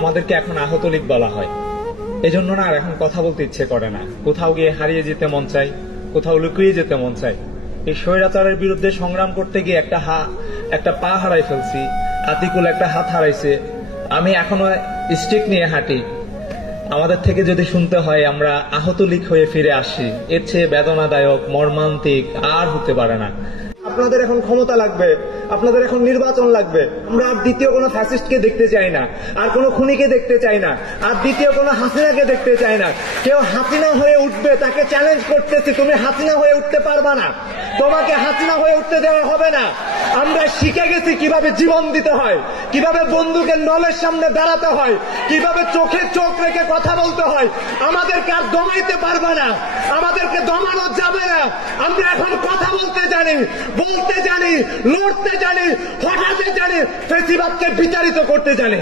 আমাদেরকে এখন আহত লীগ বলা হয়। এজন্য না আর এখন কথা বলতে ইচ্ছে করে না। কোথাও গিয়ে হারিয়ে যেতে মন চাই, কোথাও লুকিয়ে যেতে মন চাই। এই স্বৈরাচারের বিরুদ্ধে সংগ্রাম করতে গিয়ে একটা পা হারাই ফেলছি, আতিকুল একটা হাত হারাইছে। আমি এখনো স্টিক নিয়ে হাঁটি। আমাদের থেকে যদি শুনতে হয় আমরা আহত লীগ হয়ে ফিরে আসি, এর চেয়ে বেদনাদায়ক মর্মান্তিক আর হতে পারে না। আপনাদের এখন ক্ষমতা লাগবে, আপনাদের এখন নির্বাচন লাগবে। আমরা আর দ্বিতীয় কোনো ফ্যাসিস্টকে দেখতে চাই না, আর কোনো খুনিকে দেখতে চাই না, আর দ্বিতীয় কোনো হাসিনাকে দেখতে চাই না। কেউ হাসিনা হয়ে উঠবে, তাকে চ্যালেঞ্জ করতেছি, তুমি হাসিনা হয়ে উঠতে পারবা না, তোমাকে হাসিনা হয়ে উঠতে দেওয়া হবে না। আমরা শিখে গেছি কিভাবে জীবন দিতে হয়, কিভাবে বন্দুকের নলের সামনে দাঁড়াতে হয়, কিভাবে চোখে চোখ রেখে কথা বলতে হয়। আমাদেরকে আর দমাইতে পারবে না, আমাদেরকে দমানো যাবে না। আমরা এখন কথা বলতে জানি, বলতে জানি, লড়তে জানি, হটাতে জানি, ফেসিবাদকে বিচারিত করতে জানি।